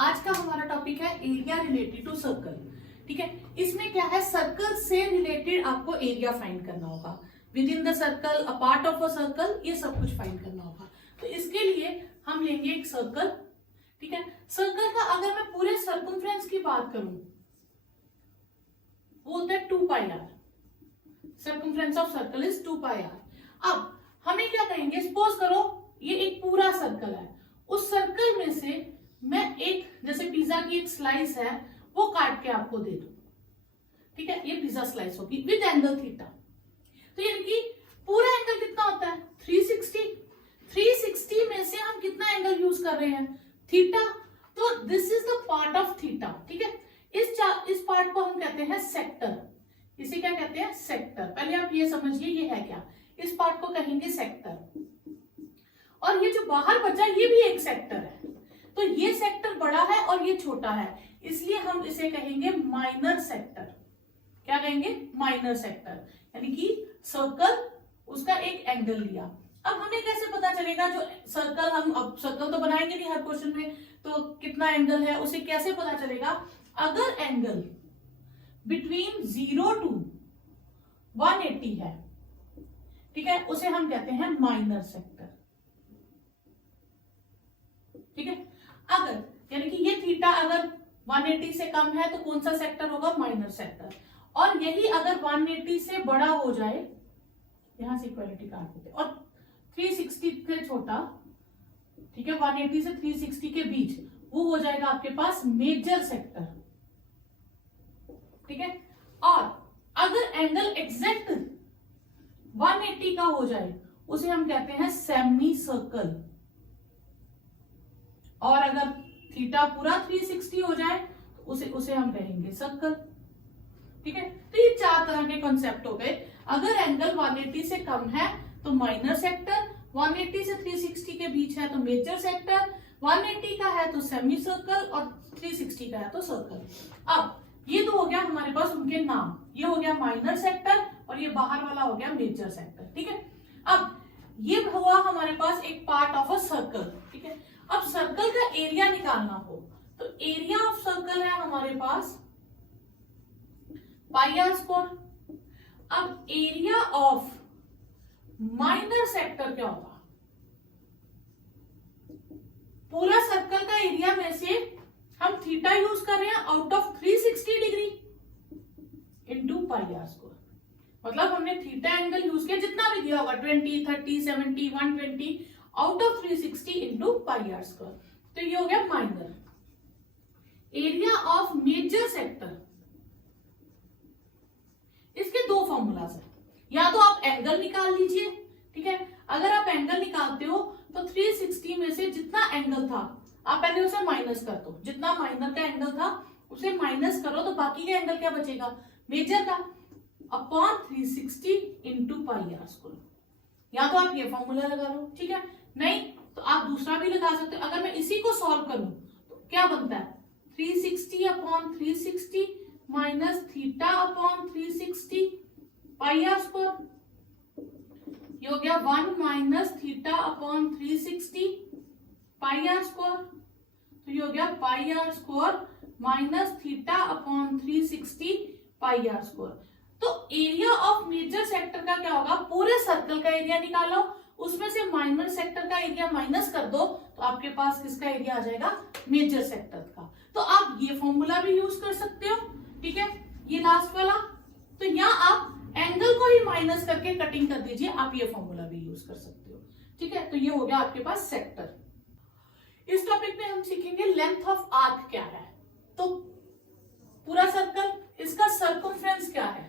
आज का हमारा टॉपिक है एरिया रिलेटेड टू सर्कल। ठीक है, इसमें क्या है, सर्कल से रिलेटेड आपको एरिया फाइंड करना होगा। With in the circle, a part of a circle, ये सब कुछ फाइंड करना होगा। तो इसके लिए हम लेंगे एक सर्कल। ठीक है, सर्कल का अगर मैं पूरे सर्कमफ्रेंस की बात करूं वो होता है 2 pi r. Circumference of circle is 2 pi r. अब हमें क्या कहेंगे, सपोज करो ये एक पूरा सर्कल है, उस सर्कल में से मैं एक, जैसे पिज्जा की एक स्लाइस है, वो काट के आपको दे दूं। ठीक है, ये पिज्जा स्लाइस होगी विद एंगल थीटा। तो यानी कि पूरा एंगल कितना होता है 360। 360 में से हम कितना एंगल यूज कर रहे हैं, थीटा। तो this is the part of theta. ठीक है, इस पार्ट को हम कहते हैं सेक्टर। इसे क्या कहते हैं, सेक्टर। पहले आप ये समझिए ये है क्या, इस पार्ट को कहेंगे सेक्टर। और ये जो बाहर बचा ये भी एक सेक्टर है। तो ये सेक्टर बड़ा है और ये छोटा है, इसलिए हम इसे कहेंगे माइनर सेक्टर। क्या कहेंगे, माइनर सेक्टर। यानी कि सर्कल, उसका एक एंगल लिया। अब हमें कैसे पता चलेगा, जो सर्कल, हम अब सर्कल तो बनाएंगे नहीं हर क्वेश्चन में, तो कितना एंगल है उसे कैसे पता चलेगा। अगर एंगल बिटवीन 0 to 180 है, ठीक है, उसे हम कहते हैं माइनर सेक्टर। ठीक है, अगर यानी कि ये थीटा अगर 180 से कम है तो कौन सा सेक्टर होगा, माइनर सेक्टर। और यही अगर 180 से बड़ा हो जाए, यहां से इक्वालिटी काट देते, और 360 से छोटा, ठीक है, 180 से 360 के बीच, वो हो जाएगा आपके पास मेजर सेक्टर। ठीक है, और अगर एंगल एग्जैक्ट 180 का हो जाए उसे हम कहते हैं सेमी सर्कल। और अगर थीटा पूरा 360 हो जाए तो उसे हम कहेंगे सर्कल। ठीक है, तो ये 4 तरह के कॉन्सेप्ट हो गए। अगर एंगल 180 से कम है तो माइनर सेक्टर, 180 से 360 के बीच है तो मेजर सेक्टर, 180 का है तो सेमी सर्कल, और 360 का है तो सर्कल। अब ये तो हो गया हमारे पास उनके नाम, ये हो गया माइनर सेक्टर और ये बाहर वाला हो गया मेजर सेक्टर। ठीक है, अब ये हुआ हमारे पास एक पार्ट ऑफ अ सर्कल। ठीक है, अब सर्कल का एरिया निकालना हो तो एरिया ऑफ सर्कल है हमारे पास पाई आर स्क्वायर। अब एरिया ऑफ माइनर सेक्टर क्या होगा, पूरा सर्कल का एरिया में से हम थीटा यूज कर रहे हैं out of 360 degree into pi are square. मतलब हमने थीटा एंगल यूज किया, जितना भी दिया होगा 20, 30, 70, 120 out of 360 into pi are square. तो ये हो गया minor. Area of major sector, इसके 2 फॉर्मूलाज है। या तो आप एंगल निकाल लीजिए, ठीक है, अगर आप एंगल निकालते हो तो 360 में से जितना एंगल था आप पहले उसे माइनस कर दो, जितना माइनर का एंगल था उसे माइनस करो, तो बाकी का एंगल क्या बचेगा, मेजर का, upon 360 into pi are square. या तो आप ये फॉर्मूला लगा लो, ठीक है, नहीं तो आप दूसरा भी लगा सकते हो। अगर मैं इसी को सॉल्व करूं तो क्या बनता है, 360 upon 360 minus theta upon 360 pi are square. ये हो गया 1 minus theta upon 360 pi are square. तो ये हो गया pi are square minus theta upon 360 pi are square. तो एरिया ऑफ मेजर सेक्टर का क्या होगा, पूरे सर्कल का एरिया निकालो, उसमें से माइनर सेक्टर का एरिया माइनस कर दो, तो आपके पास किसका एरिया आ जाएगा, मेजर सेक्टर का। तो आप ये फॉर्मूला भी यूज कर सकते हो। ठीक है, ये लास्ट वाला, तो यहाँ आप एंगल को ही माइनस करके कटिंग कर दीजिए, आप ये फॉर्मूला भी यूज कर सकते हो। ठीक है, तो ये हो गया आपके पास सेक्टर। इस टॉपिक में हम सीखेंगे लेंथ ऑफ आर्क क्या है। तो पूरा सर्कल, इसका सर्कमफ्रेंस क्या है,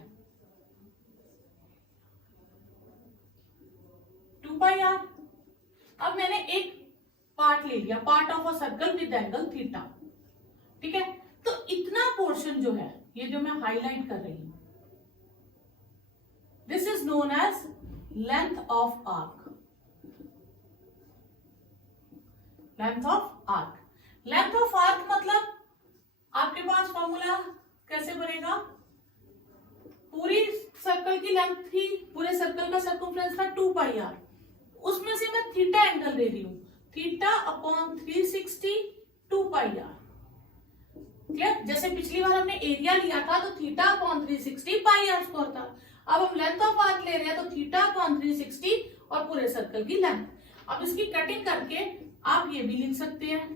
2 पाई आर। अब मैंने एक पार्ट ले लिया, part of a circle with angle theta. ठीक है, तो इतना पोर्शन जो है, ये जो मैं हाईलाइट कर रही हूं, this is known as length of arc. Length of arc, length of arc मतलब आपके पास फॉर्मूला कैसे बनेगा, पूरी सर्कल की लेंथ थी, पूरे सर्कल का सर्कमफ्रेंस था 2 पाई आर, उसमें से मैं थीटा एंगल ले रही हूं, theta upon 360 2 pi r. Clear? जैसे पिछली बार हमने एरिया लिया था तो theta upon 360 pi are square था। अब हम लेंथ ऑफ आर्क ले रहे हैं तो थीटा अपॉन 360 और पूरे सर्कल की लेंथ। अब इसकी कटिंग करके आप ये भी लिख सकते हैं।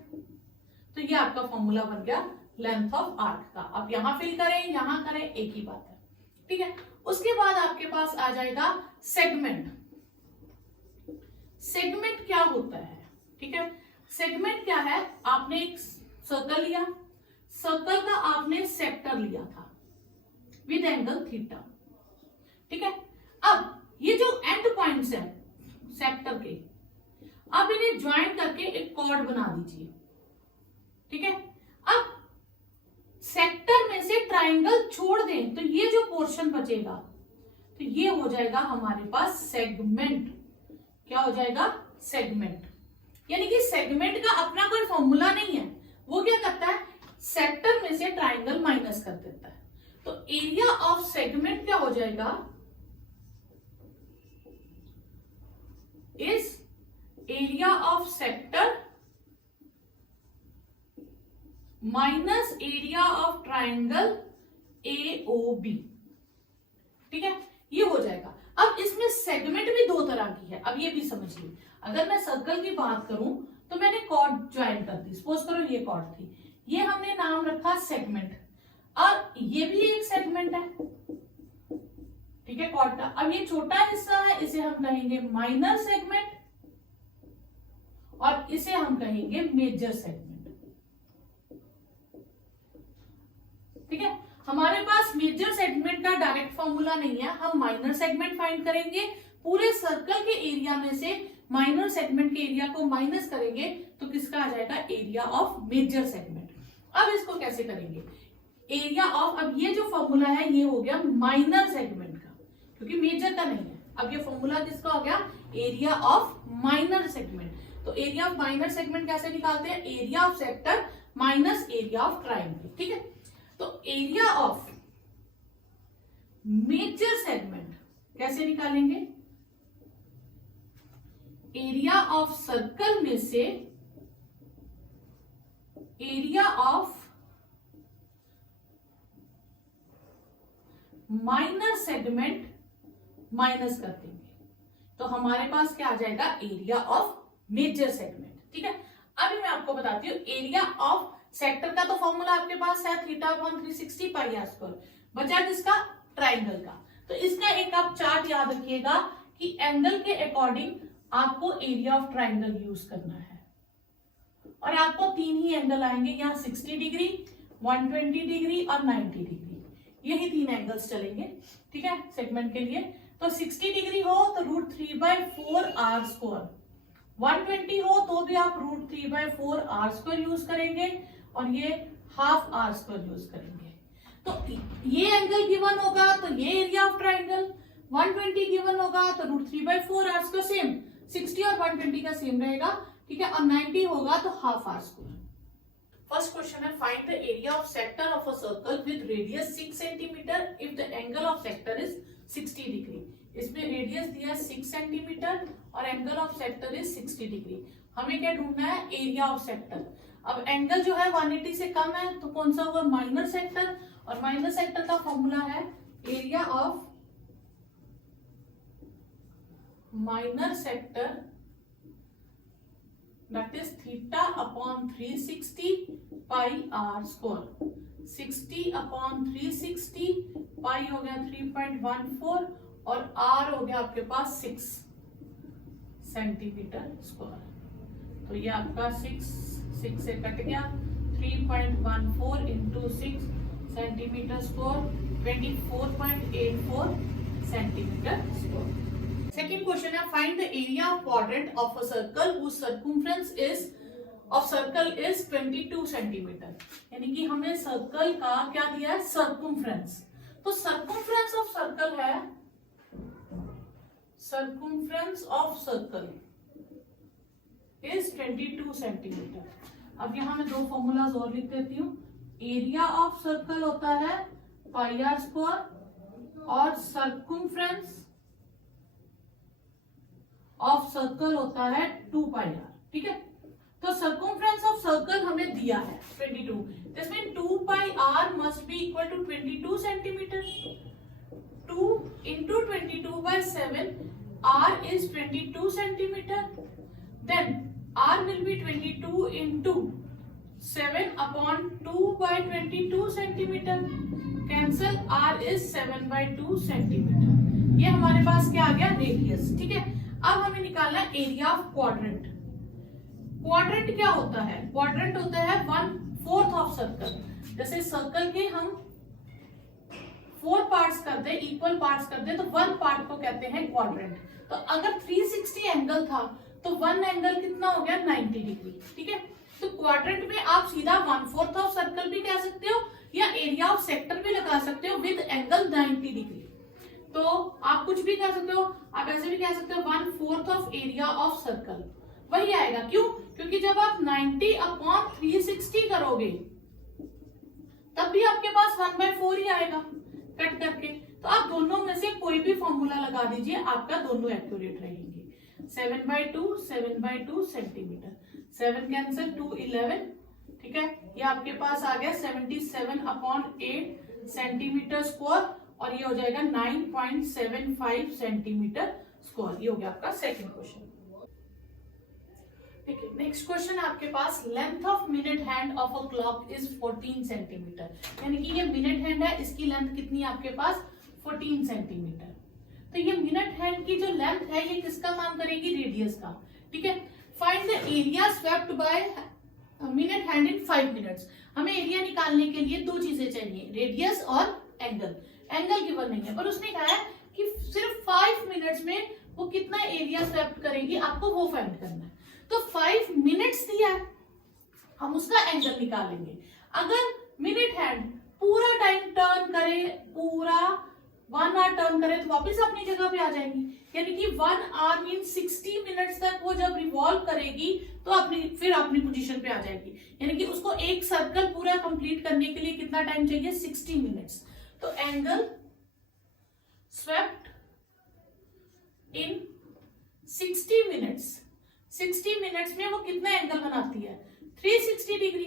तो ये आपका फॉर्मूला बन गया लेंथ ऑफ आर्क का। अब यहां फिल करें यहां करें एक ही बात है, ठीक है। उसके बाद आपके पास आ जाएगा सेगमेंट। सेगमेंट क्या होता है, ठीक है। सेगमेंट क्या है, आपने एक सर्कल लिया, सर्कल का आपने सेक्टर लिया था विद एंगल थीटा, ठीक है। अब ये जो एंड पॉइंट्स है सेक्टर के, अब इन्हें ज्वाइन करके एक कॉर्ड बना दीजिए, ठीक है। अब सेक्टर में से ट्राइंगल छोड़ दें तो ये जो पोर्शन बचेगा तो ये हो जाएगा हमारे पास सेगमेंट। क्या हो जाएगा, सेगमेंट। यानी कि सेगमेंट का अपना कोई फॉर्मूला नहीं है, वो क्या करता है, सेक्टर में से ट्राइंगल माइनस कर देता है। तो एरिया ऑफ सेगमेंट क्या हो जाएगा, is area of sector minus area of triangle AOB, ठीक है। ये हो जाएगा। अब इसमें सेगमेंट भी दो तरह की है, अब ये भी समझिए। अगर मैं सर्कल की बात करूं तो मैंने कॉर्ड ज्वाइन कर दी, सपोज करो ये कॉर्ड थी, ये हमने नाम रखा सेगमेंट, और ये भी एक सेगमेंट है, ठीक है, कॉर्ड का। अब ये छोटा हिस्सा है, इसे हम कहेंगे माइनर सेगमेंट और इसे हम कहेंगे मेजर सेगमेंट, ठीक है। हमारे पास मेजर सेगमेंट का डायरेक्ट फॉर्मूला नहीं है, हम माइनर सेगमेंट फाइंड करेंगे। पूरे सर्कल के एरिया में से माइनर सेगमेंट के एरिया को माइनस करेंगे तो किसका आ जाएगा, एरिया ऑफ मेजर सेगमेंट। अब इसको कैसे करेंगे, एरिया ऑफ, अब ये जो फॉर्मूला है ये हो गया माइनर सेगमेंट का, क्योंकि मेजर का नहीं है। अब ये फॉर्मूला किसका हो गया, एरिया ऑफ माइनर सेगमेंट। तो एरिया ऑफ माइनर सेगमेंट कैसे निकालते हैं, area of sector minus area of triangle, ठीक है। तो एरिया ऑफ मेजर सेगमेंट कैसे निकालेंगे, एरिया ऑफ सर्कल में से area of minor segment minus कर देंगे तो हमारे पास क्या आ जाएगा, एरिया ऑफ मेजर सेगमेंट, ठीक है। अभी मैं आपको बताती हूँ एरिया ऑफ सेक्टर का तो फॉर्मूला आपके पास है theta upon 360 pi are square, बचा किसका, ट्राइंगल का। तो इसका एक आप चार्ट याद रखिएगा कि एंगल के अकॉर्डिंग आपको एरिया ऑफ ट्राइंगल यूज करना है, और आपको तीन ही एंगल आएंगे यहाँ, 60 डिग्री, 120 डिग्री और 90 डिग्री, यही तीन एंगल्स चलेंगे, ठीक है, सेगमेंट के लिए। तो 60 डिग्री हो तो √3/4 आर स्क्वायर, 120 हो तो भी आप √3/4 आर स्क्वायर यूज करेंगे, और ये हाफ आर स्क्वायर यूज करेंगे। तो ये एंगल गिवन होगा तो ये एरिया ऑफ ट्राइंगल, 120 गिवन होगा तो √3/4 आर स्क्वायर सेम, 60 और 120 का सेम रहेगा, ठीक है, और 90 होगा तो half r square. First question है, find the area of sector of a circle with radius 6 centimetre if the angle of sector is 60 degree. इसमें रेडियस दिया 6 सेंटीमीटर और angle of sector is 60 degree. हमें क्या ढूंढना है, एरिया ऑफ सेक्टर। अब angle जो है 180 से कम है तो कौन सा होगा, माइनर सेक्टर, और माइनर सेक्टर का फॉर्मूला है area of minor sector that is theta upon 360 pi are square. 60 upon 360 pi हो गया 3.14 और आर हो गया आपके पास 6 सेंटीमीटर स्क्वायर। तो ये आपका 6 से कट गया, 3.14 into 6 centimetre square, 24.84 centimetre square. Second question है, find the area of quadrant of a circle whose circumference is of circle is 22 centimetre. यानी कि हमें सर्कल का क्या दिया है, सर्कमफ्रेंस। तो सर्कमफ्रेंस ऑफ सर्कल है, circumference of circle is 22 centimetre. अब यहां मैं दो फॉर्मूलाज और लिख देती हूँ। एरिया ऑफ सर्कल होता है पाई आर स्क्वायर और सर्कमफ्रेंस ऑफ सर्कल होता है 2 पाई आर, ठीक है। तो सर्कमफ्रेंस ऑफ सर्कल हमें दिया है 22, इसमें 2 pi must be equal to 22 centimetre. 2 into 22 by 7, r is 22 centimeter. Then r will be 22 into 7 upon 2 by 22 centimeter. Cancel, r is 7 by 2 centimeter. ये हमारे पास क्या आ गया, रेडियस. ठीक है, अब हमें निकालना है एरिया ऑफ क्वाड्रेंट. क्वाड्रेंट क्या होता है? क्वाड्रेंट होता है 1/4 ऑफ सर्कल. जैसे सर्कल के हम 4 पार्ट्स कर दे, इक्वल पार्ट्स कर दे, तो 1 पार्ट को कहते हैं क्वाड्रेंट. तो अगर 360 एंगल था तो 1 एंगल कितना हो गया, 90 डिग्री. ठीक है, तो क्वाड्रेंट में आप सीधा 1/4 ऑफ सर्कल भी कह सकते हो या एरिया ऑफ सेक्टर भी लगा सकते हो विद एंगल 90 डिग्री. तो आप कुछ भी कह सकते हो, आप ऐसे भी कह सकते हो 1/4 ऑफ एरिया ऑफ सर्कल. वही आएगा. क्यों? क्योंकि जब आप 90 अपॉन 360 करोगे तब भी आपके पास 1/4 ही आएगा कट करके. तो आप दोनों में से कोई भी फॉर्मूला लगा दीजिए, आपका दोनों एक्यूरेट रहेंगे. 7/2 सेंटीमीटर. 7 कैंसिल, 2 11. ठीक है, ये आपके पास आ गया 77/8 सेंटीमीटर स्क्वायर और ये हो जाएगा 9.75 सेंटीमीटर स्क्वायर. ये हो गया आपका सेकंड क्वेश्चन. ठीक है, नेक्स्ट क्वेश्चन आपके पास length of minute hand of a clock is 14 centimetre. यानी कि ये मिनट हैंड है, इसकी लेंथ कितनी है आपके पास, 14 सेंटीमीटर. तो ये मिनट हैंड की जो लेंथ है ये किसका काम करेगी, रेडियस का. ठीक है, find the area swept by minute hand in 5 minutes. हमें एरिया निकालने के लिए दो चीजें चाहिए, रेडियस और एंगल. एंगल गिवन नहीं है, पर उसने कहा है कि सिर्फ 5 मिनट्स में वो कितना एरिया स्वेप्ट करेगी, आपको वो फाइंड करना है. तो 5 मिनट्स दिया है, हम उसका एंगल निकालेंगे. अगर मिनट हैंड पूरा टाइम टर्न करे, पूरा 1 आवर टर्न करे तो वापस अपनी जगह पे आ जाएगी. यानी कि 1 आवर मीन 60 मिनट्स तक वो जब रिवॉल्व करेगी तो फिर अपनी पोजीशन पे आ जाएगी. यानी कि उसको एक सर्कल पूरा कंप्लीट करने के लिए कितना टाइम चाहिए, 60 मिनट्स. तो एंगल स्वेप्ट इन 60 मिनट्स. 60 मिनट्स में वो कितना एंगल बनाती है, 360 डिग्री.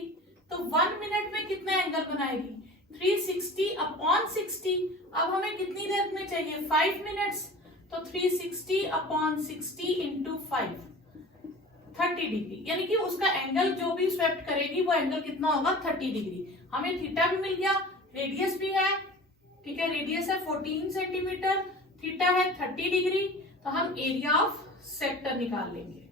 तो 1 मिनट में कितना एंगल बनाएगी, 360 अपॉन 60. अब हमें कितनी देर में चाहिए, 5 मिनट्स. तो 360 अपॉन 60 इंटू 5, 30 डिग्री. यानी कि उसका एंगल जो भी स्वेप्ट करेगी वो एंगल कितना होगा, 30 डिग्री. हमें थीटा भी मिल गया, रेडियस भी है. ठीक है, रेडियस है 14 सेंटीमीटर, थीटा है 30 डिग्री. तो हम एरिया ऑफ सेक्टर निकाल लेंगे.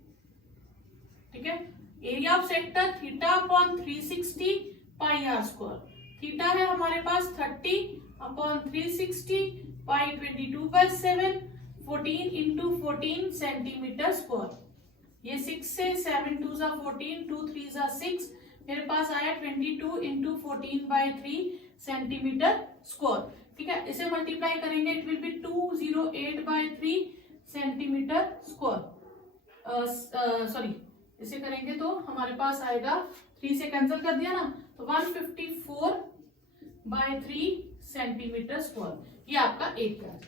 ठीक है, area of sector theta upon 360 pi are square. Theta है हमारे पास 30 upon 360 pi 22/7, 14 into 14 centimetre square. ये 6 से 7 2 जा 14, 2 3 जा 6. मेरे पास आया 22 इंटू 14/3 सेंटीमीटर स्क्वायर. ठीक है, इसे मल्टीप्लाई करेंगे, it will be 208/3 centimetre square. Sorry, इसे करेंगे तो हमारे पास आएगा, 3 से कैंसिल कर दिया ना, तो 154/3 सेंटीमीटर स्क्वायर. ये आपका एरिया है.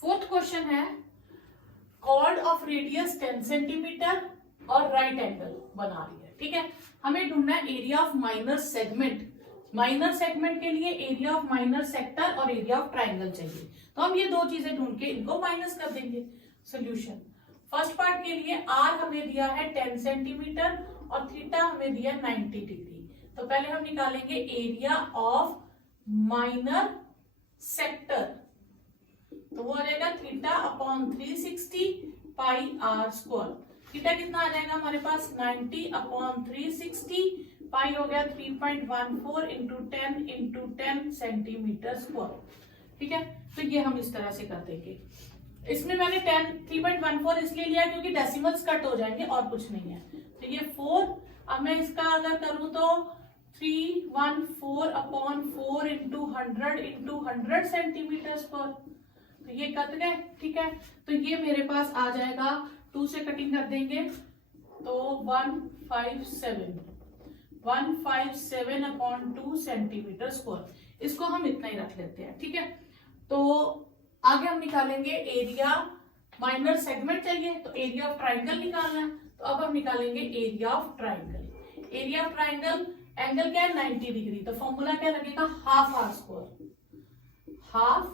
फोर्थ क्वेश्चन है, कॉर्ड ऑफ रेडियस 10 सेंटीमीटर और राइट एंगल बना रही है. ठीक है, हमें ढूंढना है area of minor segment. Minor segment के लिए एरिया ऑफ माइनर सेक्टर और एरिया ऑफ ट्राइंगल चाहिए. तो हम ये दो चीजें ढूंढ के इनको माइनस कर देंगे. सोल्यूशन, फर्स्ट पार्ट के लिए आर हमें दिया है 10 सेंटीमीटर और थीटा हमें दिया 90 डिग्री. तो पहले हम निकालेंगे एरिया ऑफ माइनर सेक्टर. तो वो आ जाएगा theta upon 360 pi are square. Theta कितना आ जाएगा हमारे पास, 90 अपॉन 360. पाई हो गया 3.14 इंटू 10 इंटू 10 सेंटीमीटर स्क्वायर. ठीक है, तो ये हम इस तरह से कर देंगे. इसमें मैंने 3.14 इसलिए लिया क्योंकि डेसिमल्स कट हो जाएंगे और कुछ नहीं है. तो ये 4. अब मैं इसका अगर करूं तो 314 अपॉन 4 इंटू 100 सेंटीमीटर स्क्वायर. तो ये कट गए. ठीक है, तो ये मेरे पास आ जाएगा, 2 से कटिंग कर देंगे तो 157 अपॉन 2 सेंटीमीटर स्क्वायर. इसको हम इतना ही रख लेते हैं. ठीक है, तो आगे हम निकालेंगे एरिया, माइनर सेगमेंट चाहिए तो एरिया ऑफ ट्राइंगल निकालना है. तो अब हम निकालेंगे area of triangle. Area of triangle, angle क्या है 90 डिग्री, तो फॉर्मूला क्या लगेगा half r square, half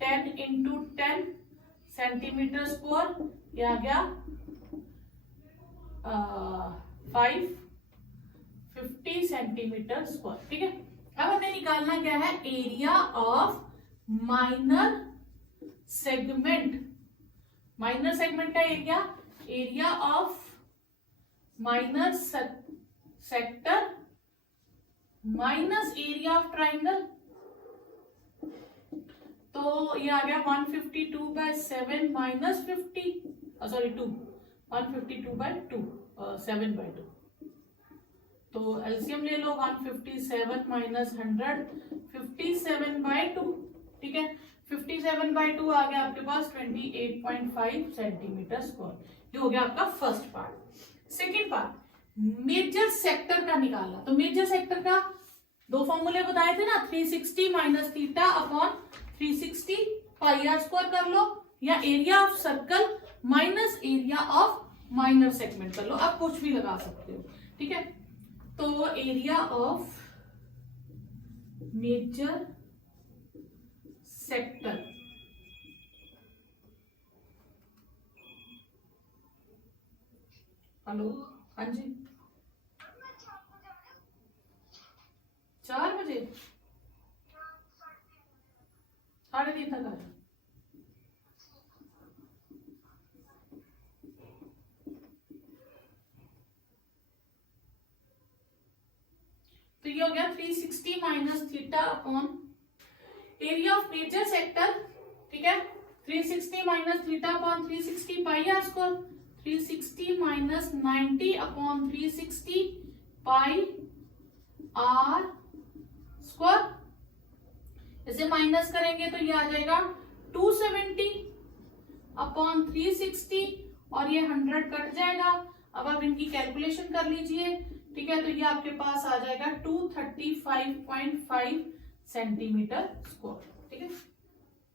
10 into 10 centimetre square, ये आ गया 550 सेंटीमीटर स्क्वायर। ठीक है, अब हमें निकालना क्या है area of minor segment, minor segment का area, area of minor sector minus area of triangle, तो ये आ गया 152/7 माइनस 50, सॉरी 2, 152/2, 7/2, तो एलसीएम ले लो 157 माइनस 100, 57/2। ठीक है, 57/2 आ गया आपके पास 28.5 सेंटीमीटर स्क्वायर। ये हो गया आपका first part. Second part, major sector का निकालना, तो मेजर सेक्टर का दो फॉर्मूले बताए थे ना, 360 minus theta upon 360 pi are square कर लो, या area of circle minus area of minor segment कर लो, आप कुछ भी लगा सकते हो। ठीक है, तो area of major sector, hello, हाँ जी, 4 बजे 3:30 तक आ जाओ। तो ये हो गया 360 minus theta upon area of major sector. ठीक है, 360 minus theta upon 360 pi are square, 360 minus 90 upon 360 pi are square, इसे माइनस करेंगे तो ये आ जाएगा 270 अपॉन 360 और ये 100 कट जाएगा। अब आप इनकी कैलकुलेशन कर लीजिए। ठीक है, तो ये आपके पास आ जाएगा 235.5 सेंटीमीटर स्क्वायर। ठीक है,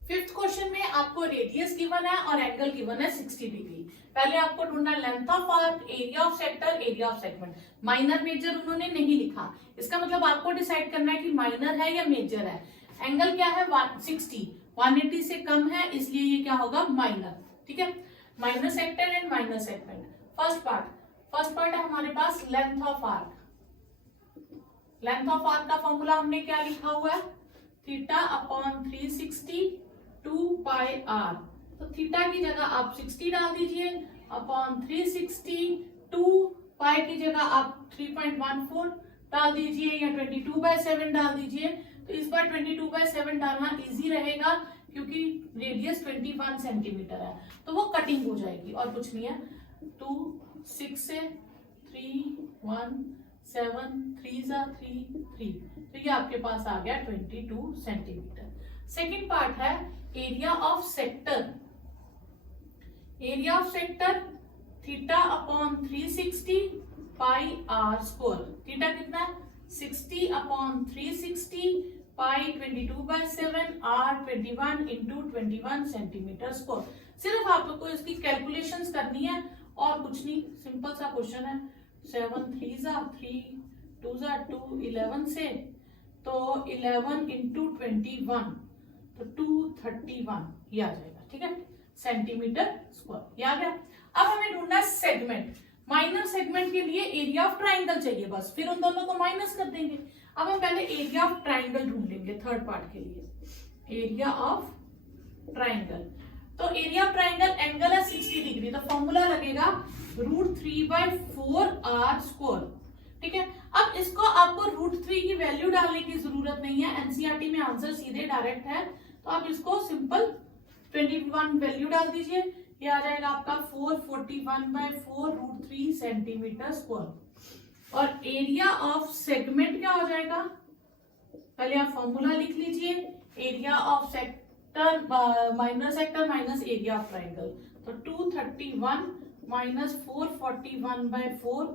फिफ्थ क्वेश्चन में आपको रेडियस गिवन है और एंगल गिवन है 60 डिग्री। पहले आपको ढूंढना length of arc, area of sector, area of segment. Minor major उन्होंने नहीं लिखा, इसका मतलब आपको डिसाइड करना है कि माइनर है या मेजर है। एंगल क्या है 160, 180 से कम है, इसलिए ये क्या होगा माइनर। ठीक है, minor sector and minor segment. First part है हमारे पास length of arc. Length of arc का फॉर्मूला हमने क्या लिखा हुआ है, थीटा अपॉन 360 2 पाई आर। तो थीटा की जगह आप 60 डाल दीजिए, अपॉन 360 2 पाई की जगह आप 3.14 डाल दीजिए, या 22/7 डाल दीजिए। तो इस बार 22/7 डालना इजी रहेगा क्योंकि रेडियस 21 सेंटीमीटर है, तो वो कटिंग हो जाएगी और कुछ नहीं है। 2 6 से 3 1 7 3 3, तो ये आपके पास आ गया 22 सेंटीमीटर। सेकेंड पार्ट है area of sector. Area of sector theta upon 360 pi are square. Theta कितना है 60 upon 360 pi 22/7 R 21 into 21 centimetre square. सिर्फ आप लोग को इसकी कैलकुलेशंस करनी है और कुछ नहीं, सिंपल सा क्वेश्चन है। 7 3 3 2 2 11 से, तो 11 इंटू 21 तो 231 ये आ जाएगा। ठीक है, सेंटीमीटर स्क्वायर ये आ गया। अब हमें ढूंढना है सेगमेंट। माइनर सेगमेंट के लिए एरिया ऑफ ट्राइंगल चाहिए बस, फिर उन दोनों को माइनस कर देंगे। अब हम पहले एरिया ऑफ ट्राइंगल ढूंढेंगे थर्ड पार्ट के लिए। एरिया ऑफ ट्राइंगल, तो एरिया ऑफ ट्राइंगल एंगल है 60 डिग्री, तो फॉर्मूला लगेगा √3/4 आर स्क्वायर। ठीक है, अब इसको आपको √3 की वैल्यू डालने की जरूरत नहीं है, एनसीईआरटी में आंसर सीधे डायरेक्ट है, तो आप इसको सिंपल 21 वैल्यू डाल दीजिए, ये आ जाएगा आपका 441/4 √3 सेंटीमीटर स्क्वायर। और एरिया ऑफ सेगमेंट क्या हो जाएगा, पहले आप फॉर्मूला लिख लीजिए, area of sector minor sector minus area of triangle, तो 231 माइनस 441/4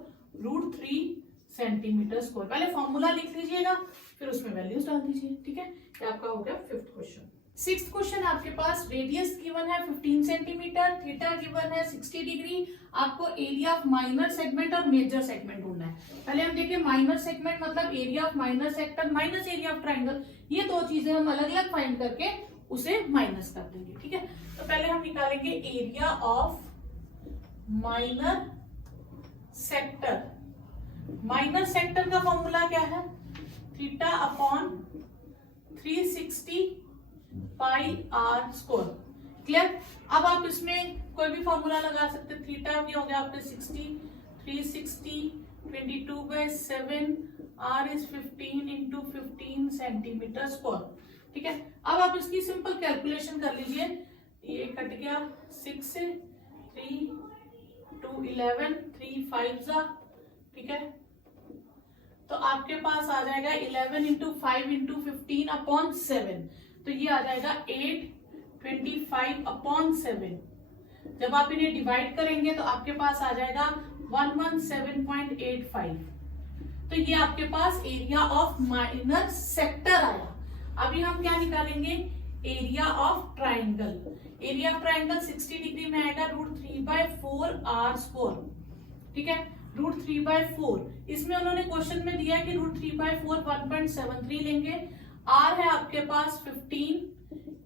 √3 सेंटीमीटर स्क्वायर। पहले फॉर्मूला लिख लीजिएगा, फिर उसमें वैल्यूज डाल दीजिए। ठीक है, ये आपका हो गया फिफ्थ क्वेश्चन। सिक्स्थ क्वेश्चन आपके पास, रेडियस गिवन है 15 सेंटीमीटर, थीटा गिवन है 60 डिग्री, आपको एरिया ऑफ माइनर सेगमेंट और मेजर सेगमेंट ढूंढना है। पहले हम देखिए माइनर सेगमेंट मतलब area of minor sector minus area of triangle, ये दो चीजें हम अलग अलग फाइंड करके उसे माइनस कर देंगे, ठीक है। तो पहले हम निकालेंगे area of minor sector. Minor sector का फॉर्मूला क्या है, theta upon 360 pi are square, clear. अब आप इसमें कोई भी फॉर्मूला लगा सकते हैं। थीटा भी हो गया आपके 60, 360 22/7, R is 15 into 15 centimetre square, ठीक है। अब आप इसकी सिंपल कैलकुलेशन कर लीजिए, ये कट गया 6 से, 3 2 11, 3 5 जा, ठीक है। तो आपके पास आ जाएगा 11 इंटू 5 इंटू 15 अपॉन 7, तो ये आ जाएगा 825 अपॉन 7। जब आप इन्हें डिवाइड करेंगे तो आपके पास आ जाएगा 117.85। तो ये आपके पास एरिया ऑफ माइनर सेक्टर आया। अभी हम क्या निकालेंगे, area of triangle. Area of triangle 60 degree में आएगा √3/4 आर स्क्वायर, ठीक है। √3/4, इसमें उन्होंने क्वेश्चन में दिया है कि √3/4 1.73 लेंगे। आर है आपके पास 15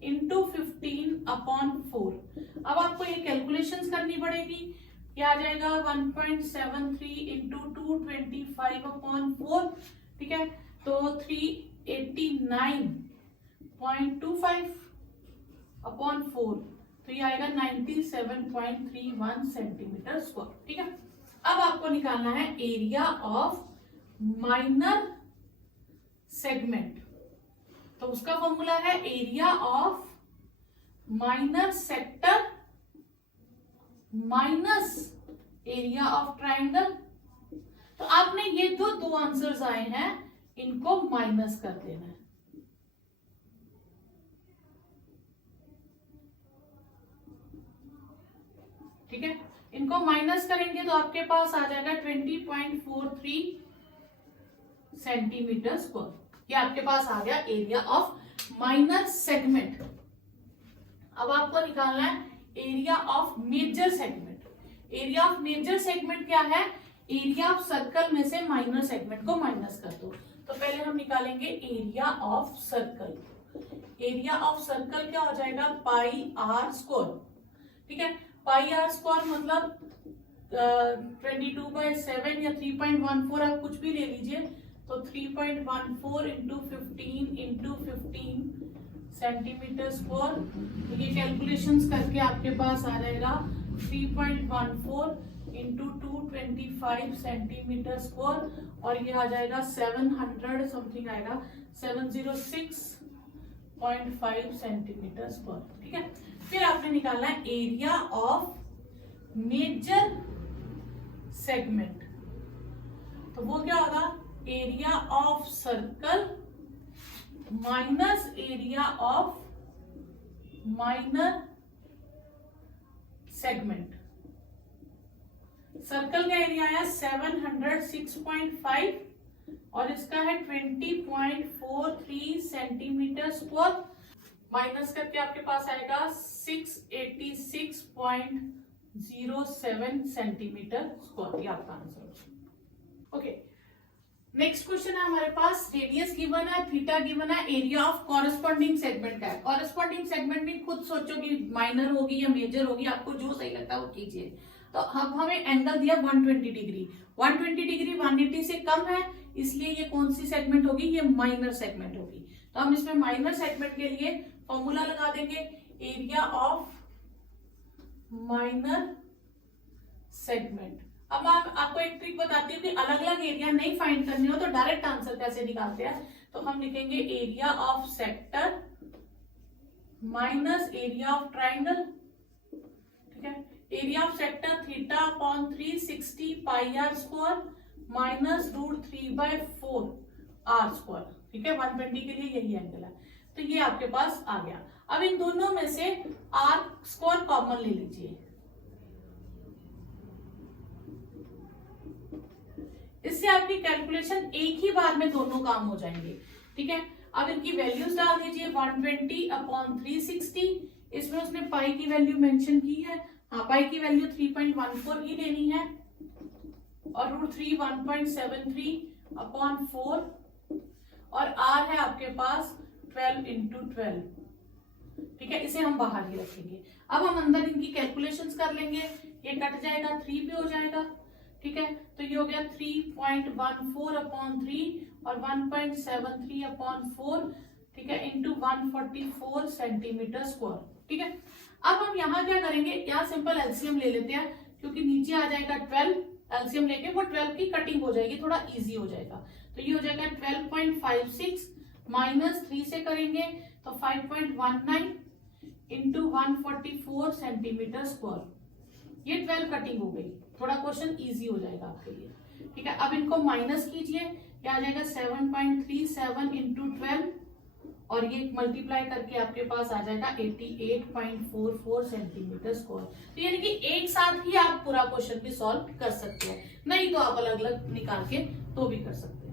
इंटू 15 अपॉन 4। अब आपको ये कैलकुलेशंस करनी पड़ेगी, क्या आ जाएगा 1.73 इंटू 225 अपॉन 4, ठीक है। तो 389.25 अपॉन 4, तो ये आएगा 97.31 सेंटीमीटर स्क्वायर, ठीक है। अब आपको निकालना है एरिया ऑफ माइनर सेगमेंट। तो उसका फॉर्मूला है area of minor sector minus area of triangle. तो आपने ये दो आंसर्स आए हैं, इनको माइनस कर देना है, ठीक है। इनको माइनस करेंगे तो आपके पास आ जाएगा 20.43 सेंटीमीटर स्क्वायर। ये आपके पास आ गया एरिया ऑफ माइनर सेगमेंट। अब आपको निकालना है area of major segment. Area of major segment क्या है, एरिया ऑफ सर्कल में से माइनर सेगमेंट को माइनस कर दो। तो पहले हम निकालेंगे area of circle. Area of circle क्या हो जाएगा, पाई आर स्क्वायर, ठीक है। पाई आर स्क्वायर मतलब 22/7 या 3.14, आप कुछ भी ले लीजिए। तो 3.14 इंटू 15 इंटू 15 सेंटीमीटर स्क्वायर। ये कैलकुलेशंस करके आपके पास आ जाएगा 3.14 इंटू 225 सेंटीमीटर स्क्वायर, और ये आ जाएगा 700 समथिंग आएगा, 706.5 सेंटीमीटर स्क्वायर, ठीक है। फिर आपने निकालना है एरिया ऑफ मेजर सेगमेंट। तो वो क्या होगा, area of circle minus area of minor segment. Circle का एरिया है 706.5 और इसका है 20.43 सेंटीमीटर स्क्वायर, माइनस करके आपके पास आएगा 686.07 सेंटीमीटर स्क्वायर। ये आपका आंसर। ओके, नेक्स्ट क्वेश्चन है हमारे पास, रेडियस गिवन है, थीटा गिवन है, एरिया ऑफ कॉरेस्पॉन्डिंग सेगमेंट है। कॉरेस्पॉन्डिंग सेगमेंट में खुद सोचो कि माइनर होगी या मेजर होगी, आपको जो सही लगता है वो कीजिए। तो अब हमें एंगल दिया 120 डिग्री, 120 डिग्री 180 से कम है, इसलिए ये कौन सी सेगमेंट होगी, ये माइनर सेगमेंट होगी। तो हम इसमें माइनर सेगमेंट के लिए फॉर्मूला लगा देंगे, एरिया ऑफ माइनर सेगमेंट। अब मैं आपको एक ट्रिक बताती हूँ कि अलग अलग एरिया नहीं फाइंड करनी हो तो डायरेक्ट आंसर कैसे निकालते हैं। तो हम लिखेंगे area of sector minus area of triangle, ठीक है। Area of sector theta upon 360 pi are square minus √3/4 R square, ठीक है। 120 के लिए यही एंगल है, तो ये आपके पास आ गया। अब इन दोनों में से आर स्क्वायर कॉमन ले लीजिए, इससे आपकी कैलकुलेशन एक ही बार में दोनों काम हो जाएंगे, ठीक है। अब इनकी वैल्यूज डाल दीजिए 120/360। इसमें उसने पाई की वैल्यू मेंशन की है, हाँ पाई की वैल्यू 3.14 ही लेनी है और √3 1.73/4 और r है आपके पास 12 × 12। ठीक है, इसे हम बाहर ही रखेंगे। अब हम अंदर इनकी कैलकुलेशंस कर लेंगे, ये कट जाएगा 3 पे हो जाएगा। ठीक है, तो ये हो गया 3.14/3 और 1.73/4, ठीक है, इंटू 144 सेंटीमीटर स्क्वायर। ठीक है, अब हम यहाँ क्या करेंगे, यहाँ सिंपल एलसीएम ले लेते हैं क्योंकि नीचे आ जाएगा 12, एलसीएम लेके वो 12 की कटिंग हो जाएगी, थोड़ा इजी हो जाएगा। तो ये हो जाएगा 12.56 माइनस 3 से करेंगे तो 5.19 इंटू 144 सेंटीमीटर स्क्वायर। ये 12 कटिंग हो गई, थोड़ा क्वेश्चन इजी हो जाएगा आपके लिए। ठीक है, अब इनको माइनस कीजिए, क्या आ जाएगा 7.37 इंटू 12 और ये मल्टीप्लाई करके आपके पास आ जाएगा 88.44 सेंटीमीटर स्क्वायर। तो यानी कि एक साथ ही आप पूरा क्वेश्चन भी सॉल्व कर सकते हैं, नहीं तो आप अलग अलग निकाल के तो भी कर सकते हैं।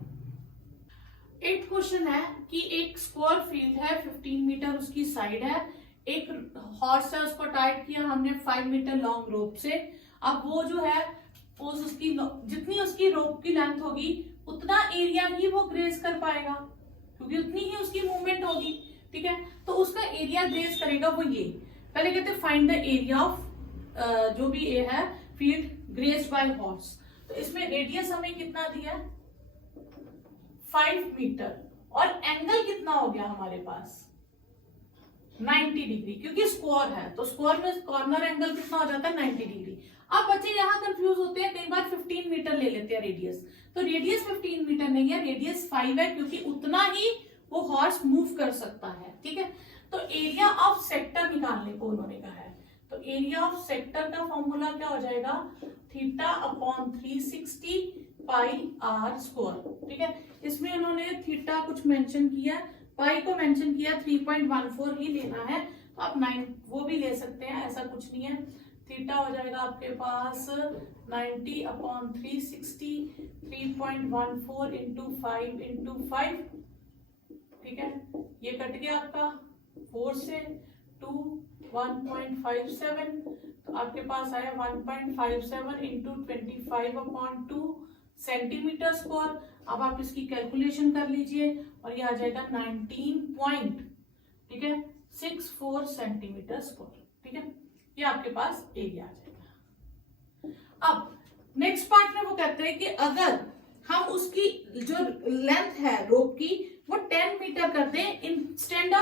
8th क्वेश्चन है कि एक स्क्वायर फील्ड है, 15 मीटर उसकी साइड है, एक हॉर्स है उसको टाइट किया हमने 5 मीटर लॉन्ग रोप से। अब वो जो है उसकी जितनी उसकी रोप की लेंथ होगी उतना एरिया ही वो ग्रेस कर पाएगा क्योंकि उतनी ही उसकी मूवमेंट होगी। ठीक है, तो उसका एरिया ग्रेस करेगा वो ये। पहले कहते हैं फाइंड द एरिया ऑफ जो भी ए है फील्ड ग्रेस्ड बाय हॉर्स। तो इसमें रेडियस हमें कितना दिया, 5 मीटर और एंगल कितना हो गया हमारे पास 90 डिग्री, क्योंकि स्क्वायर है तो स्क्वायर में कॉर्नर एंगल कितना हो जाता है 90 डिग्री। अब बच्चे यहाँ कंफ्यूज होते हैं, कई बार 15 मीटर ले लेते हैं रेडियस, तो रेडियस 15 मीटर नहीं है, रेडियस 5 है क्योंकि उतना ही वो हॉर्स मूव कर सकता है। ठीक है, तो एरिया ऑफ सेक्टर निकालने को उन्होंने कहा है, तो एरिया ऑफ सेक्टर का फॉर्मूला क्या हो जाएगा θ/360 πr²। ठीक है, इसमें उन्होंने थीटा कुछ मेंशन किया, पाई को मेंशन किया 3.14 ही लेना है, तो आप 9 वो भी ले सकते हैं, ऐसा कुछ नहीं है। थीटा हो जाएगा आपके पास 90/360 3.14 इंटू 5 इंटू 5। ठीक है, ये कट गया आपका 4 से 2 1.57, तो आपके पास आया 1.57 इंटू 25/2 सेंटीमीटर स्क्वायर। अब आप इसकी कैलकुलेशन कर लीजिए और ये आ जाएगा 19.64 सेंटीमीटर स्क्वायर। ठीक है, ये आपके पास एरिया आ जाएगा। अब नेक्स्ट पार्ट में वो कहते हैं कि अगर हम उसकी जो लेंथ है रोप की वो 10 मीटर कर दें इंस्टेड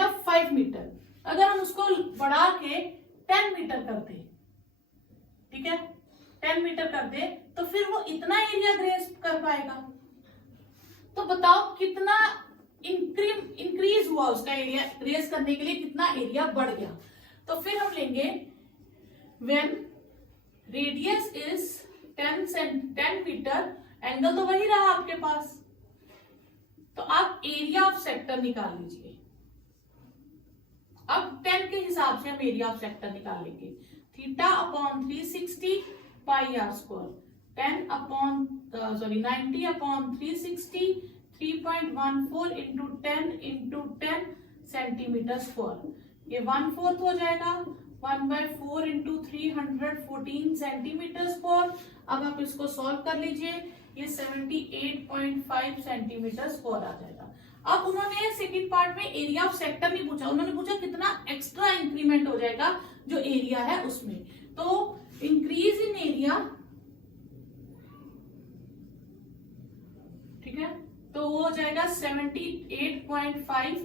ऑफ 5 मीटर, अगर हम उसको बढ़ा के 10 मीटर कर दें, ठीक है 10 मीटर कर दे, तो फिर वो इतना एरिया ग्रेस कर पाएगा। तो बताओ कितना इंक्रीज हुआ उसका एरिया ग्रेस करने के लिए, कितना एरिया बढ़ गया। तो फिर हम लेंगे when radius is 10 metre, angle तो वही रहा आपके पास, तो आप एरिया ऑफ सेक्टर निकाल लीजिए। अब 10 के हिसाब से हम एरिया ऑफ सेक्टर निकाल लेंगे, θ/360 πr², 90/360 3.14 into 10 into 10 centimetre square. ये 1/4 हो जाएगा, 1/4 इंटू 314 सेंटीमीटर स्क्वायर। अब आप इसको सॉल्व कर लीजिए, ये 78.5 सेंटीमीटर स्क्वायर आ जाएगा। अब उन्होंने सेकंड पार्ट में एरिया ऑफ सेक्टर नहीं पूछा, उन्होंने पूछा कितना एक्स्ट्रा इंक्रीमेंट हो जाएगा जो एरिया है उसमें। तो इंक्रीज इन एरिया, ठीक है, तो वो हो जाएगा 78.5,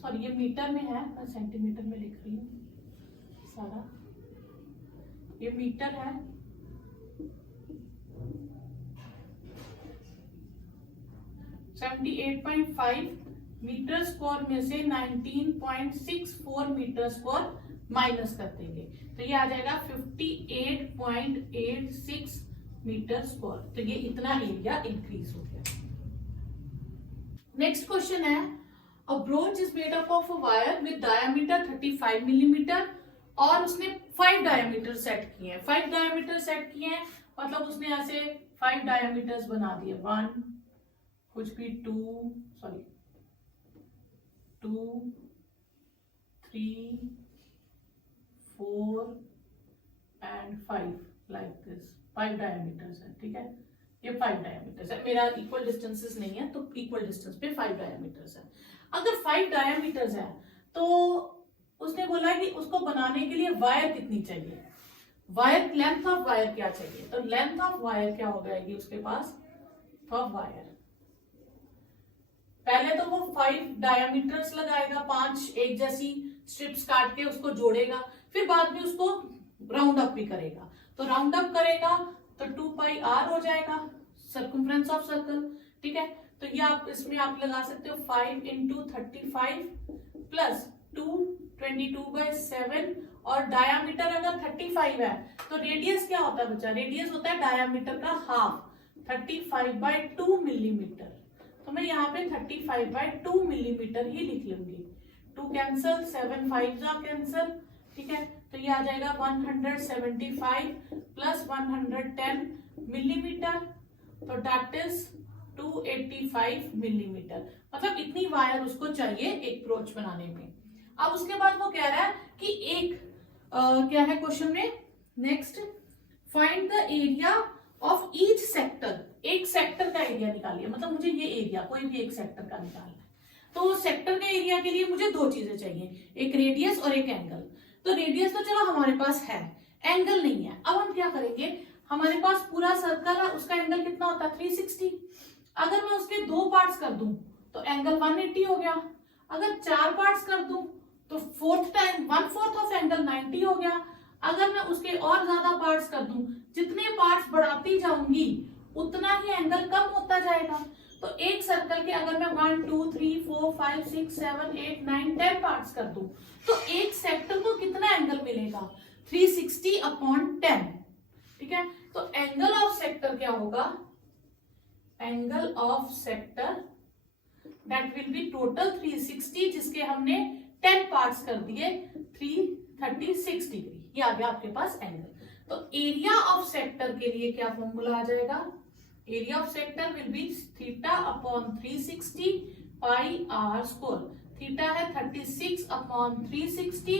सॉरी ये मीटर में है, मैं सेंटीमीटर में लिख रही हूँ सारा, ये मीटर है, मीटर स्क्वायर में से 19.64 मीटर स्क्वायर माइनस कर देंगे, तो ये आ जाएगा 58.86 मीटर स्क्वायर। तो ये इतना एरिया इंक्रीज हो गया। नेक्स्ट क्वेश्चन है, a brooch is made up of a wire with diameter 35 millimetre और उसने 5 डायमीटर सेट किए हैं। 5 डायमीटर सेट किए हैं मतलब उसने ऐसे 5 डायमीटर्स बना दिए, 1 कुछ भी 2 sorry 2, 3, 4 and 5 like this. 5 diameters है, ठीक है, ये 5 डायमीटर्स है। मेरा इक्वल डिस्टेंसेस नहीं है तो इक्वल डिस्टेंस पे 5 डायमीटर्स है। अगर 5 डायमीटर्स है तो उसने बोला कि उसको बनाने के लिए वायर कितनी चाहिए, वायर लेंथ ऑफ वायर क्या चाहिए। तो लेंथ ऑफ वायर क्या हो जाएगी उसके पास ऑफ वायर, पहले तो वो 5 डायमीटर्स लगाएगा, 5 एक जैसी स्ट्रिप्स काट के उसको जोड़ेगा, फिर बाद में उसको राउंड अप भी करेगा। तो राउंड अप करेगा तो 2 पाई r हो जाएगा सर्कमफ्रेंस ऑफ सर्कल, ठीक है। तो ये आप इसमें आप लगा सकते हो 5 इंटू 35 प्लस 2 22/7 और डायामीटर अगर 35 है तो रेडियस क्या होता है बच्चा, रेडियस होता है डायामीटर का हाफ 35/2 मिलीमीटर। तो मैं यहाँ पे 35/2 मिलीमीटर ही लिख लूंगी। 2 कैंसल, 7 5 कैंसल, ठीक है। तो ये आ जाएगा 175 प्लस 110 मिलीमीटर, तो दैट इज 285 मिलीमीटर। मतलब इतनी वायर उसको चाहिए एक ब्रोच बनाने में। अब उसके बाद वो कह रहा है कि एक क्या है क्वेश्चन में, next find the area of each sector. एक सेक्टर का एरिया निकालिए, मतलब मुझे ये एरिया कोई भी एक सेक्टर का निकालना है। तो सेक्टर के एरिया के लिए मुझे 2 चीजें चाहिए, एक रेडियस और एक एंगल। तो रेडियस तो चलो हमारे पास है, एंगल नहीं है। अब हम क्या करेंगे, हमारे पास पूरा सर्कल है, उसका एंगल कितना होता है 360। अगर मैं उसके 2 पार्ट्स कर दूं तो एंगल 180 हो गया। अगर 4 पार्ट्स कर दूं तो 1/4 ऑफ एंगल 90 हो गया। अगर मैं उसके और ज्यादा पार्ट्स कर दूं, जितने पार्ट्स बढ़ाती जाऊंगी उतना ही एंगल कम होता जाएगा। तो एक सर्कल के अगर मैं 1 2 3 4 5 6 7 8 9 10 पार्ट्स कर दूं तो एक सेक्टर को कितना एंगल मिलेगा 360/10, ठीक है। तो एंगल ऑफ सेक्टर क्या होगा, angle of sector that will be total 360 जिसके हमने 10 पार्ट्स कर दिए 336 डिग्री। ये आ गया आपके पास एंगल। तो एरिया ऑफ सेक्टर के लिए क्या फॉर्मूला आ जाएगा, area of sector will be θ/360 pi r square. Theta है 36/360,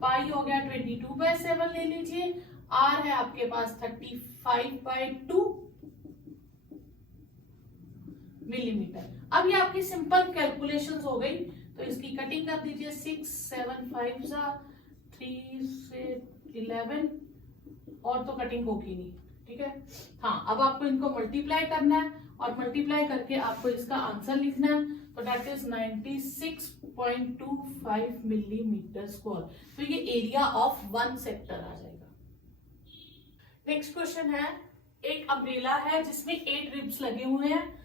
पाई हो गया 22/7 ले लीजिए, r है आपके पास 35/2 मिलीमीटर। अब ये आपकी सिंपल कैलकुलेशंस हो गई, तो इसकी कटिंग कर दीजिए। 6 7 5 3 से 11 और तो कटिंग होगी नहीं, ठीक है। हाँ, अब आपको इनको मल्टीप्लाई करना है और मल्टीप्लाई करके आपको इसका आंसर लिखना है। तो दैट इज 96.25 मिलीमीटर स्क्वायर। तो ये एरिया ऑफ 1 सेक्टर आ जाएगा। नेक्स्ट क्वेश्चन है, एक अम्ब्रेला है जिसमें 8 रिब्स लगे हुए हैं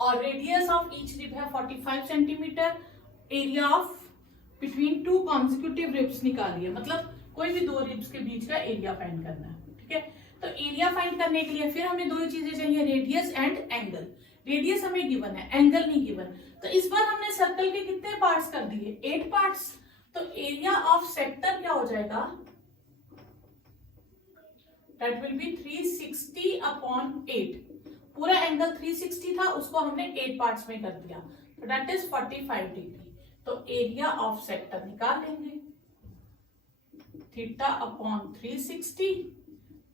और रेडियस ऑफ ईच रिब है 45 centimetre. Area of between 2 consecutive ribs निकालिए, मतलब कोई भी 2 रिब्स के बीच का एरिया फाइंड करना है, ठीक है। तो एरिया फाइंड करने के लिए फिर हमें 2 चीजें चाहिए, रेडियस एंड एंगल। रेडियस हमें गिवन है, एंगल नहीं गिवन। तो इस बार हमने सर्कल के कितने पार्ट्स कर दिए, 8 पार्ट्स। तो एरिया ऑफ सेक्टर क्या हो जाएगा, दैट विल बी 360/8। पूरा एंगल 360 था, उसको हमने 8 पार्ट्स में कर दिया, तो दैट इज 45 डिग्री। तो एरिया ऑफ सेक्टर निकाल लेंगे, θ/360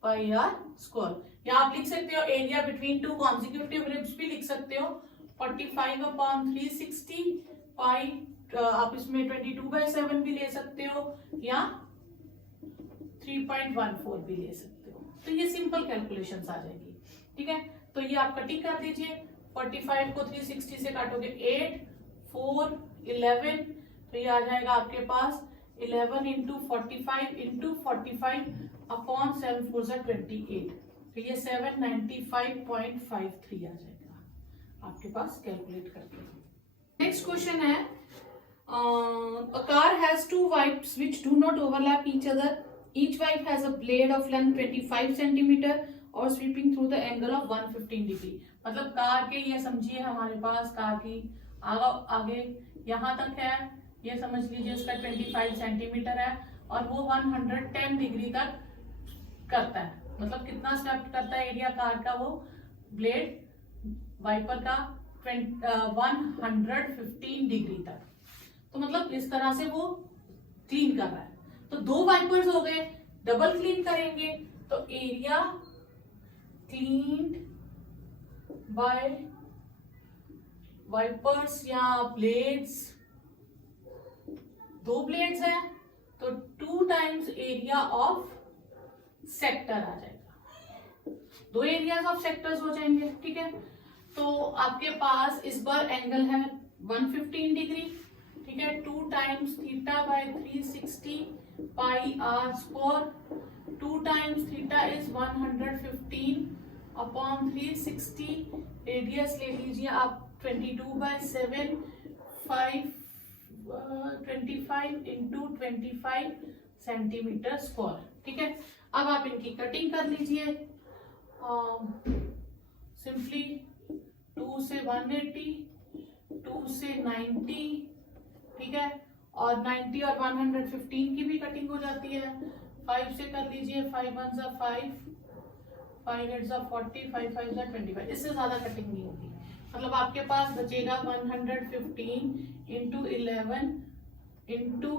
पाई r स्क्वायर। या आप लिख सकते हो एरिया बिटवीन 2 कॉन्सिक्यूटिव रिब्स भी लिख सकते हो, 45/360 पाई, आप इसमें 22/7 भी ले सकते हो या 3.14 भी ले सकते हो। तो ये सिंपल कैलकुलेशंस आ जाएगी, ठीक है। तो ये आप कटिंग कर दीजिए, 45 को 360 से काटोगे 8 4 11, तो ये आ जाएगा आपके पास 11 इंटू 45 इंटू 45/7 4 28, तो ये 795.53 आ जाएगा आपके पास कैलकुलेट करके। नेक्स्ट क्वेश्चन है, a car has 2 wipes which do not overlap each other. Each wipe has a blade of length 25 centimeter और sweeping through the angle of 115 degree। मतलब कार के ये समझिए हमारे पास कार की आगे यहाँ तक है, ये समझ लीजिए उसका 25 सेंटीमीटर है और वो 110 डिग्री तक करता है। मतलब कितना स्वेप्ट करता है एरिया कार का, वो ब्लेड वाइपर का 115 डिग्री तक। तो मतलब इस तरह से वो क्लीन कर रहा है। तो 2 वाइपर्स हो गए, डबल क्लीन करेंगे तो एरिया क्लीन्ड बाय वाइपर्स या ब्लेड्स, 2 ब्लेड्स हैं तो 2 टाइम्स एरिया ऑफ सेक्टर आ जाएगा, 2 एरियाज ऑफ सेक्टर्स हो जाएंगे। ठीक है, तो आपके पास इस बार एंगल है 115 डिग्री। ठीक है, 2 times theta by 360 pi are square, 2 times theta is 115 upon 360, radius ले लीजिए आप 22/7, 25 इंटू 25 सेंटीमीटर स्क्वायर। ठीक है, अब आप इनकी कटिंग कर लीजिए। सिंपली 2 से 180, 2 से 90, ठीक है, और 90 और 115 की भी कटिंग हो जाती है। 5 से कर लीजिए, 5 1 जा 5, 5 8 जा 40, 5 5 जा 25, इससे ज्यादा कटिंग नहीं होगी। मतलब आपके पास बचेगा 115 इंटू 11 इंटू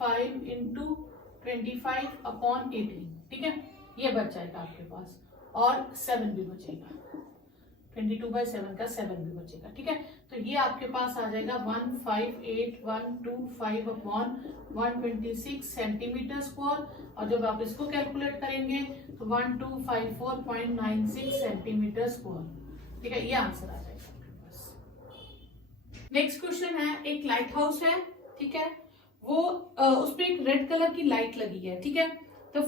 5 इंटू 25 अपॉन 18। ठीक है, ये बच जाएगा आपके पास, और 7 भी बचेगा, 22/7 का 7 भी बचेगा। ठीक है, तो ये आपके पास आ जाएगा 158,125 अपॉन 126 सेंटीमीटर स्क्वायर, और जब आप इसको कैलकुलेट करेंगे तो 1254.96 सेंटीमीटर स्क्वायर। ठीक है, ये आंसर आ जाएगा आपके पास। नेक्स्ट क्वेश्चन है, एक लाइट हाउस है। ठीक है, वो उस पे एक रेड कलर की लाइट लगी है। ठीक है, तो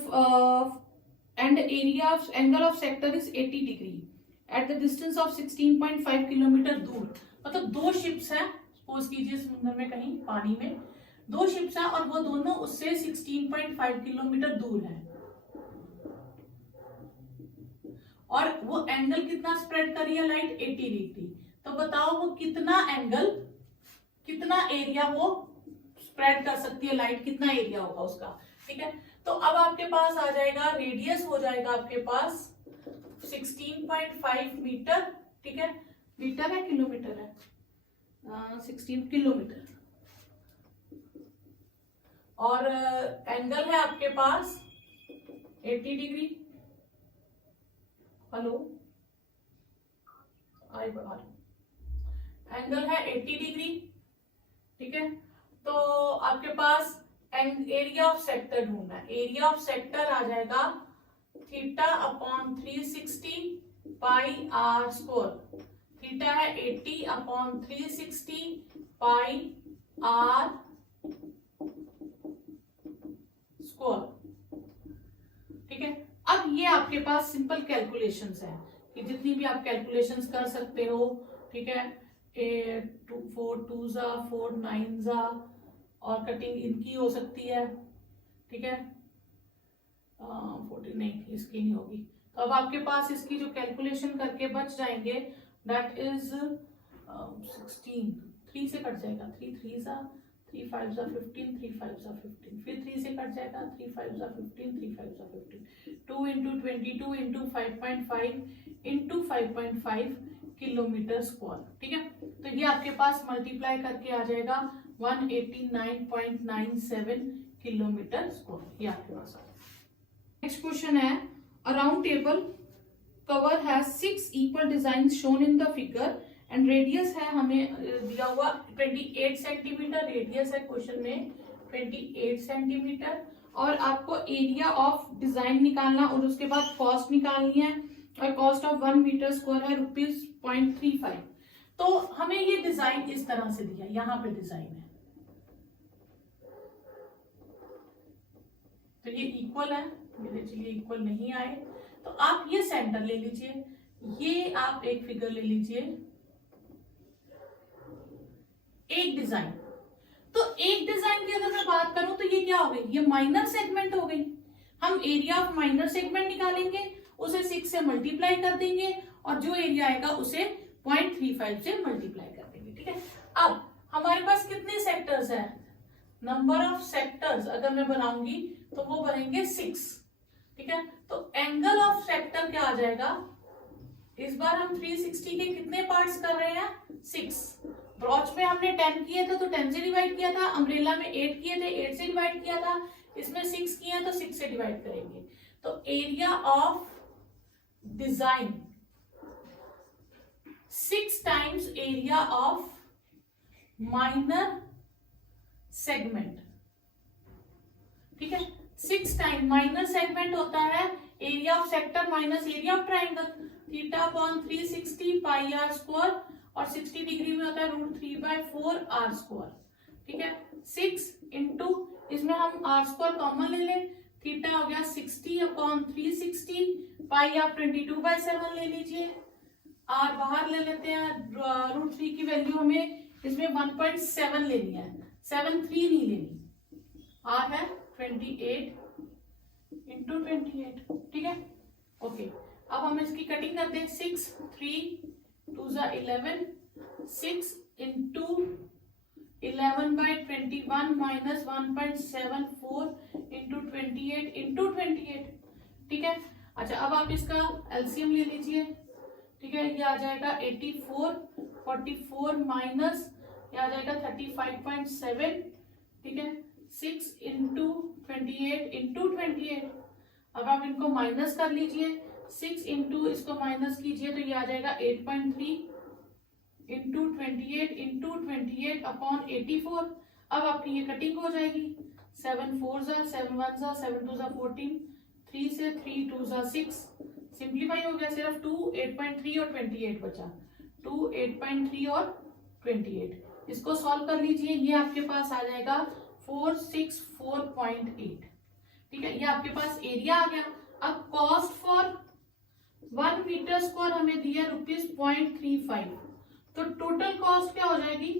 and area of angle of sector is 80 degree at the distance of 16.5 kilometre दूर। मतलब 2 शिप्स हैं, सपोज कीजिए समुद्र में कहीं पानी में 2 शिप्स हैं और वो दोनों उससे 16.5 किलोमीटर दूर हैं, और वो एंगल कितना स्प्रेड कर रही है लाइट, 80 डिग्री। तो बताओ वो कितना एंगल, कितना एरिया वो स्प्रेड कर सकती है लाइट, कितना एरिया होगा उसका। ठीक है, तो अब आपके पास आ जाएगा, रेडियस हो जाएगा आपके पास 16.5 मीटर। ठीक है, मीटर है किलोमीटर है, 16 किलोमीटर, और एंगल है आपके पास 80 डिग्री। हेलो, आई बाहर, एंगल है 80 डिग्री। ठीक है, तो आपके पास एरिया ऑफ सेक्टर ढूंढना है। एरिया ऑफ सेक्टर आ जाएगा theta upon 360 pi are square. Theta है 80 अपॉन 360 पाई आर स्क्वायर। ठीक है, अब ये आपके पास सिंपल कैलकुलेशंस है कि जितनी भी आप कैलकुलेशंस कर सकते हो। ठीक है, 4 2 जा 4 9 जा, और कटिंग इनकी हो सकती है। ठीक है, 40 नहीं, इसकी नहीं होगी। तो अब आपके पास इसकी जो कैलकुलेशन करके बच जाएंगे, दैट इज 16, 3 से कट जाएगा, 3 3 जा 3 5 जा 15, 3 5 जा 15, फिर 3 से कट जाएगा, 3 5 जा 15, 3 5 जा 15, 2 into 22 into 5.5 into 5.5 kilometre square. ठीक है, तो ये आपके पास मल्टीप्लाई करके आ जाएगा 189.97 किलोमीटर स्क्वायर, ये आपके पास आ जाएगा। नेक्स्ट क्वेश्चन है, अ round table cover has 6 equal design shown in the figure and radius है हमें दिया हुआ 28 सेंटीमीटर, रेडियस है क्वेश्चन में 28 सेंटीमीटर, और आपको एरिया ऑफ डिजाइन निकालना और उसके बाद कॉस्ट निकालनी है, और कॉस्ट ऑफ 1 मीटर स्क्वायर है ₹0.35। तो हमें ये डिजाइन इस तरह से दिया, यहाँ पे डिजाइन है, तो ये इक्वल है, मेरे चलिए इक्वल नहीं आए, तो आप ये सेंटर ले लीजिए, ये आप एक फिगर ले लीजिए, एक डिजाइन। तो एक डिजाइन की अगर मैं बात करूं तो ये क्या हो गई, ये माइनर सेगमेंट हो गई। हम एरिया ऑफ माइनर सेगमेंट निकालेंगे, उसे 6 से मल्टीप्लाई कर देंगे, और जो एरिया आएगा उसे 0.35 से मल्टीप्लाई कर देंगे। ठीक है, अब हमारे पास कितने सेक्टर्स हैं, नंबर ऑफ सेक्टर्स अगर मैं बनाऊंगी तो वो बनेंगे 6। ठीक है, तो एंगल ऑफ सेक्टर क्या आ जाएगा, इस बार हम 360 के कितने पार्ट्स कर रहे हैं, 6, ब्रॉच में हमने 10 किए थे तो 10 से डिवाइड किया था, अम्ब्रेला में 8 किए थे 8 से डिवाइड किया था, इसमें 6 किए हैं तो 6 से डिवाइड करेंगे। तो area of design 6 times area of minor segment, ठीक है। 6 टाइम माइनर सेगमेंट होता है area of sector minus area of triangle, theta upon 360 pi are square, और 60 डिग्री में होता है √3/4 आर स्क्वायर, ठीक है। 6 इंटू, इसमें हम आर स्क्वायर कॉमन ले लें, थीटा हो गया 60 अपॉन 360, पाई आप 22/7 ले लीजिए, आर बाहर ले लेते हैं, √3 की वैल्यू हमें इसमें 1.7 लेनी है, 7.3 नहीं लेनी, आर है 28 इंटू 28, ठीक है। ओके, अब हम इसकी कटिंग करते हैं। 6 3 2 11, 6 इंटू 11/21 माइनस 1.74 इंटू 28 इंटू 28, ठीक है। अच्छा, अब आप इसका एलसीएम ले लीजिए, ठीक है। ये आ जाएगा 84, 44 माइनस ये आ जाएगा 35.7, ठीक है। 6 इंटू 28 इंटू 28, अब आप इनको माइनस कर लीजिए, 6 इंटू इसको माइनस कीजिए तो ये आ जाएगा 8.3 इंटू 28 इंटू 28 अपॉन 84। अब आपकी ये कटिंग हो जाएगी, 7 4 7 1 7 2 14, 3 से 3 2 6, सिंप्लीफाई हो गया, सिर्फ 2 8.3 और 28 बचा, 2 8.3 और 28, इसको सॉल्व कर लीजिए, ये आपके पास आ जाएगा 464.8, ठीक है। ये आपके पास एरिया आ गया। अब कॉस्ट फॉर 1 मीटर स्क्वायर हमें दिया ₹0.35, तो टोटल कॉस्ट क्या हो जाएगी,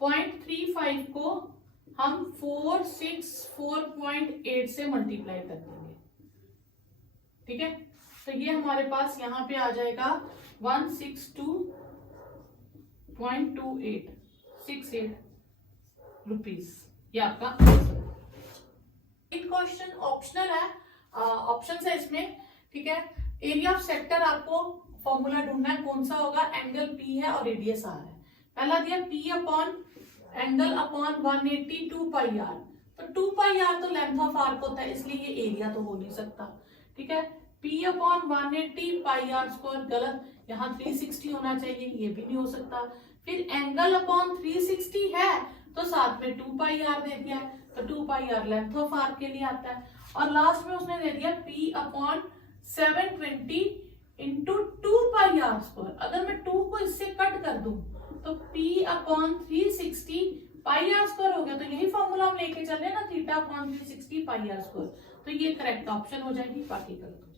0.35 को हम 464.8 से मल्टीप्लाई कर देंगे, ठीक है। तो ये हमारे पास यहाँ पे आ जाएगा 162.2868 रुपीज, ये आपका आंसर। एक क्वेश्चन ऑप्शनल है, ऑप्शन है इसमें, ठीक है। एरिया ऑफ सेक्टर आपको फॉर्मूला ढूंढना है, कौन सा होगा, एंगल पी है और रेडियस आर है। पहला दिया P upon angle upon 180 2πr, तो 2πr तो लेंथ ऑफ आर्क होता है, इसलिए ये एरिया तो हो नहीं सकता, ठीक है। पी अपॉन 180 πr स्क्वायर गलत, यहाँ 360 होना चाहिए, ये भी नहीं हो सकता। फिर एंगल अपॉन 360 है तो साथ में 2πr दे दिया है, तो 2πr लेंथ ऑफ आर्क के लिए आता है। और लास्ट में उसने दे दिया p upon 720 into 2πr square. अगर मैं 2 को इससे कट कर दूं तो p अपॉन 360 πr स्क्वायर हो गया, तो यही फॉर्मूला हम लेके चले ना, थीटा अपॉन 360 πr स्क्वायर, तो ये करेक्ट ऑप्शन हो जाएगी, बाकी गलत।